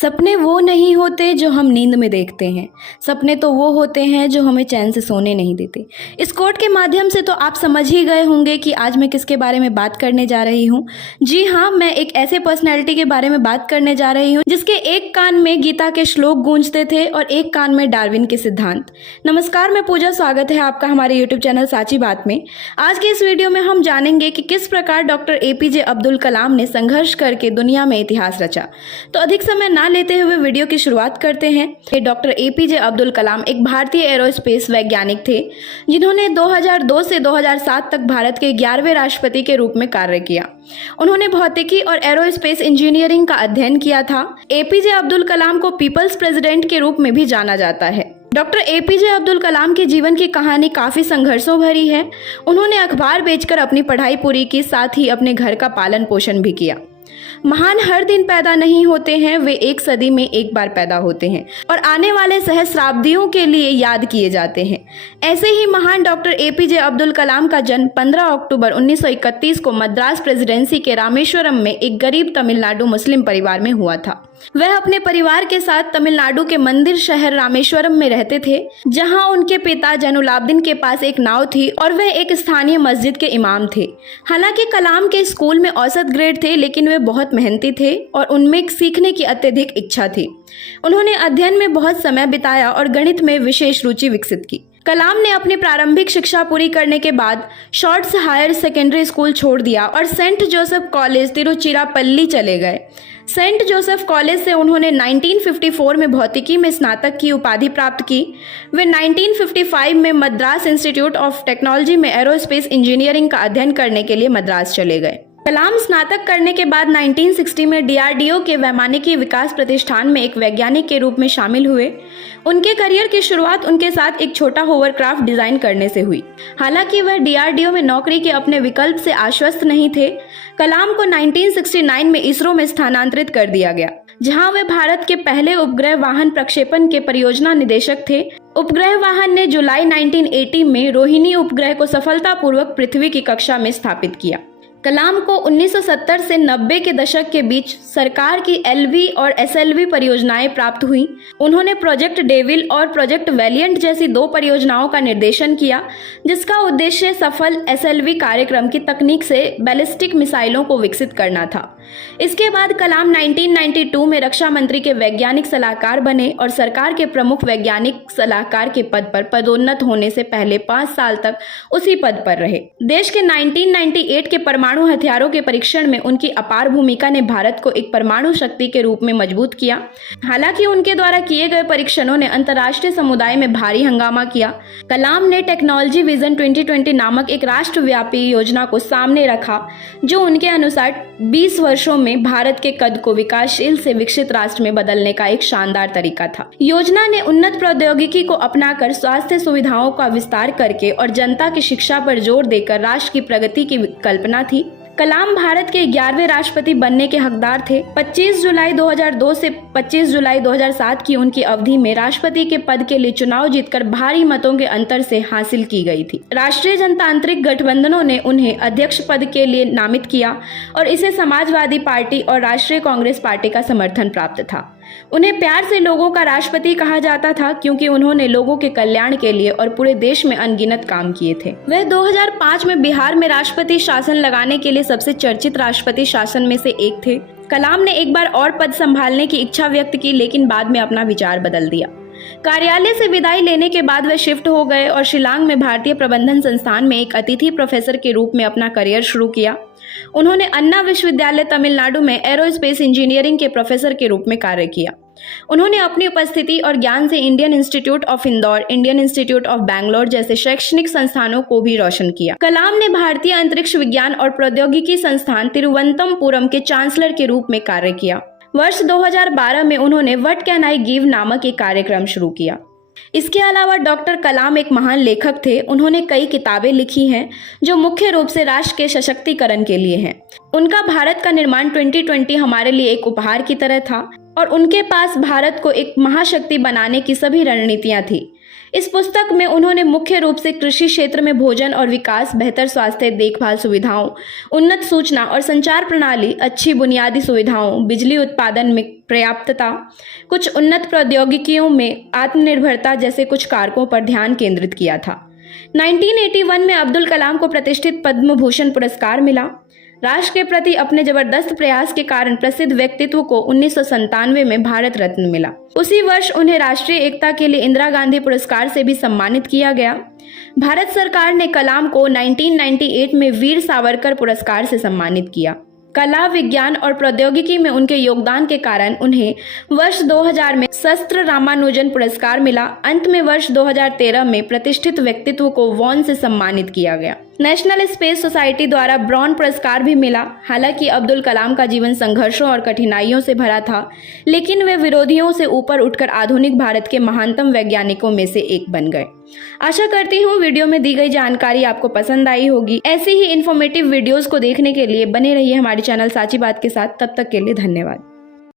सपने वो नहीं होते जो हम नींद में देखते हैं। सपने तो वो होते हैं जो हमें चैन से सोने नहीं देते। इस कोट के माध्यम से तो आप समझ ही गए होंगे कि आज मैं किसके बारे में बात करने जा रही हूँ। जी हाँ, मैं एक ऐसे पर्सनैलिटी के बारे में बात करने जा रही हूँ जिसके एक कान में गीता के श्लोक गूंजते थे और एक कान में डार्विन के सिद्धांत। नमस्कार, मैं पूजा, स्वागत है आपका हमारे यूट्यूब चैनल साची बात में। आज के इस वीडियो में हम जानेंगे कि किस प्रकार डॉक्टर APJ अब्दुल कलाम ने संघर्ष करके दुनिया में इतिहास रचा। तो अधिक समय ना लेते हुए वीडियो की शुरुआत करते हैं। डॉक्टर APJ अब्दुल कलाम एक भारतीय एरोस्पेस वैज्ञानिक थे जिन्होंने 2002 से 2007 तक भारत के 11वें राष्ट्रपति के रूप में कार्य किया। उन्होंने भौतिकी और एरोस्पेस इंजीनियरिंग का अध्ययन किया था। APJ अब्दुल कलाम को पीपल्स प्रेसिडेंट के रूप में भी जाना जाता है। डॉक्टर APJ अब्दुल कलाम के जीवन की कहानी काफी संघर्षों भरी है। उन्होंने अखबार बेचकर अपनी पढ़ाई पूरी की, साथ ही अपने घर का पालन पोषण भी किया। महान हर दिन पैदा नहीं होते हैं, वे एक सदी में एक बार पैदा होते हैं और आने वाले सहस्राब्दियों के लिए याद किए जाते हैं। ऐसे ही महान डॉक्टर APJ अब्दुल कलाम का जन्म 15 अक्टूबर 1931 को मद्रास प्रेसिडेंसी के रामेश्वरम में एक गरीब तमिलनाडु मुस्लिम परिवार में हुआ था। वह अपने परिवार के साथ तमिलनाडु के मंदिर शहर रामेश्वरम में रहते थे, जहां उनके पिता जैनुलाब्दीन के पास एक नाव थी और वह एक स्थानीय मस्जिद के इमाम थे। हालांकि कलाम के स्कूल में औसत ग्रेड थे, लेकिन वे बहुत मेहनती थे और उनमें सीखने की अत्यधिक इच्छा थी। उन्होंने अध्ययन में बहुत समय बिताया और गणित में विशेष रुचि विकसित की। कलाम ने अपनी प्रारंभिक शिक्षा पूरी करने के बाद शॉर्ट्स हायर सेकेंडरी स्कूल छोड़ दिया और सेंट जोसेफ कॉलेज तिरुचिरापल्ली चले गए। सेंट जोसेफ कॉलेज से उन्होंने 1954 में भौतिकी में स्नातक की उपाधि प्राप्त की। वे 1955 में मद्रास इंस्टीट्यूट ऑफ टेक्नोलॉजी में एरोस्पेस इंजीनियरिंग का अध्ययन करने के लिए मद्रास चले गए। कलाम स्नातक करने के बाद 1960 में DRDO के वैमानिकी विकास प्रतिष्ठान में एक वैज्ञानिक के रूप में शामिल हुए। उनके करियर की शुरुआत उनके साथ एक छोटा होवरक्राफ्ट डिजाइन करने से हुई। हालांकि वह DRDO में नौकरी के अपने विकल्प से आश्वस्त नहीं थे। कलाम को 1969 में इसरो में स्थानांतरित कर दिया गया, जहां वे भारत के पहले उपग्रह वाहन प्रक्षेपण के परियोजना निदेशक थे। उपग्रह वाहन ने जुलाई 1980 में रोहिणी उपग्रह को सफलतापूर्वक पृथ्वी की कक्षा में स्थापित किया। कलाम को 1970 से 90 के दशक के बीच सरकार की LV और SLV परियोजनाएं प्राप्त हुई। उन्होंने प्रोजेक्ट डेविल और प्रोजेक्ट वैलियंट जैसी 2 परियोजनाओं का निर्देशन किया, जिसका उद्देश्य सफल SLV कार्यक्रम की तकनीक से बैलिस्टिक मिसाइलों को विकसित करना था। इसके बाद कलाम 1992 में रक्षा मंत्री के वैज्ञानिक सलाहकार बने और सरकार के प्रमुख वैज्ञानिक सलाहकार के पद पर पदोन्नत होने से पहले 5 साल तक उसी पद पर रहे। देश के 1998 के परमाणु हथियारों के परीक्षण में उनकी अपार भूमिका ने भारत को एक परमाणु शक्ति के रूप में मजबूत किया। हालांकि उनके द्वारा किए गए परीक्षणों ने अंतर्राष्ट्रीय समुदाय में भारी हंगामा किया। कलाम ने टेक्नोलॉजी विजन 2020 नामक एक राष्ट्रव्यापी योजना को सामने रखा, जो उनके अनुसार 20 वर्षों में भारत के कद को विकासशील से विकसित राष्ट्र में बदलने का एक शानदार तरीका था। योजना ने उन्नत प्रौद्योगिकी को अपनाकर स्वास्थ्य सुविधाओं का विस्तार करके और जनता की शिक्षा पर जोर देकर राष्ट्र की प्रगति की कल्पना थी। कलाम भारत के 11वें राष्ट्रपति बनने के हकदार थे। 25 जुलाई 2002 से 25 जुलाई 2007 की उनकी अवधि में राष्ट्रपति के पद के लिए चुनाव जीतकर भारी मतों के अंतर से हासिल की गई थी। राष्ट्रीय जनतांत्रिक गठबंधनों ने उन्हें अध्यक्ष पद के लिए नामित किया और इसे समाजवादी पार्टी और राष्ट्रीय कांग्रेस पार्टी का समर्थन प्राप्त था। उन्हें प्यार से लोगों का राष्ट्रपति कहा जाता था, क्योंकि उन्होंने लोगों के कल्याण के लिए और पूरे देश में अनगिनत काम किए थे। वह 2005 में बिहार में राष्ट्रपति शासन लगाने के लिए सबसे चर्चित राष्ट्रपति शासन में से एक थे। कलाम ने एक बार और पद संभालने की इच्छा व्यक्त की, लेकिन बाद में अपना विचार बदल दिया। कार्यालय से विदाई लेने के बाद वे शिफ्ट हो गए और शिलांग में भारतीय प्रबंधन संस्थान में एक अतिथि प्रोफेसर के रूप में अपना करियर शुरू किया। उन्होंने अन्ना विश्वविद्यालय तमिलनाडु में एरोस्पेस इंजीनियरिंग के प्रोफेसर के रूप में कार्य किया। उन्होंने अपनी उपस्थिति और ज्ञान से Indian institute of Indore, Indian institute of Bangalore जैसे शैक्षणिक संस्थानों को भी रोशन किया। कलाम ने भारतीय अंतरिक्ष विज्ञान और प्रौद्योगिकी संस्थान तिरुवनंतपुरम के चांसलर के रूप में कार्य किया। वर्ष 2012 में उन्होंने व्हाट कैन आई गिव नामक एक कार्यक्रम शुरू किया। इसके अलावा डॉक्टर कलाम एक महान लेखक थे। उन्होंने कई किताबें लिखी हैं जो मुख्य रूप से राष्ट्र के सशक्तिकरण के लिए हैं। उनका भारत का निर्माण 2020 हमारे लिए एक उपहार की तरह था। और उनके पास भारत को एक महाशक्ति बनाने की सभी रणनीतियां थी। इस पुस्तक में उन्होंने मुख्य रूप से कृषि क्षेत्र में भोजन और विकास, बेहतर स्वास्थ्य देखभाल सुविधाओं, उन्नत सूचना और संचार प्रणाली, अच्छी बुनियादी सुविधाओं, बिजली उत्पादन में पर्याप्तता, कुछ उन्नत प्रौद्योगिकियों में आत्मनिर्भरता जैसे कुछ कारकों पर ध्यान केंद्रित किया था। 1981 में अब्दुल कलाम को प्रतिष्ठित पद्म भूषण पुरस्कार मिला। राष्ट्र के प्रति अपने जबरदस्त प्रयास के कारण प्रसिद्ध व्यक्तित्व को 1997 में भारत रत्न मिला। उसी वर्ष उन्हें राष्ट्रीय एकता के लिए इंदिरा गांधी पुरस्कार से भी सम्मानित किया गया। भारत सरकार ने कलाम को 1998 में वीर सावरकर पुरस्कार से सम्मानित किया। कला, विज्ञान और प्रौद्योगिकी में उनके योगदान के कारण उन्हें वर्ष 2000 में शस्त्र रामानुजन पुरस्कार मिला। अंत में वर्ष 2013 में प्रतिष्ठित व्यक्तित्व को वॉन से सम्मानित किया गया। नेशनल स्पेस सोसाइटी द्वारा ब्रॉन पुरस्कार भी मिला। हालांकि अब्दुल कलाम का जीवन संघर्षों और कठिनाइयों से भरा था, लेकिन वे विरोधियों से ऊपर उठकर आधुनिक भारत के महानतम वैज्ञानिकों में से एक बन गए। आशा करती हूँ वीडियो में दी गई जानकारी आपको पसंद आई होगी। ऐसी ही इन्फॉर्मेटिव वीडियोस को देखने के लिए बने रहिए हमारे चैनल साची बात के साथ। तब तक के लिए धन्यवाद।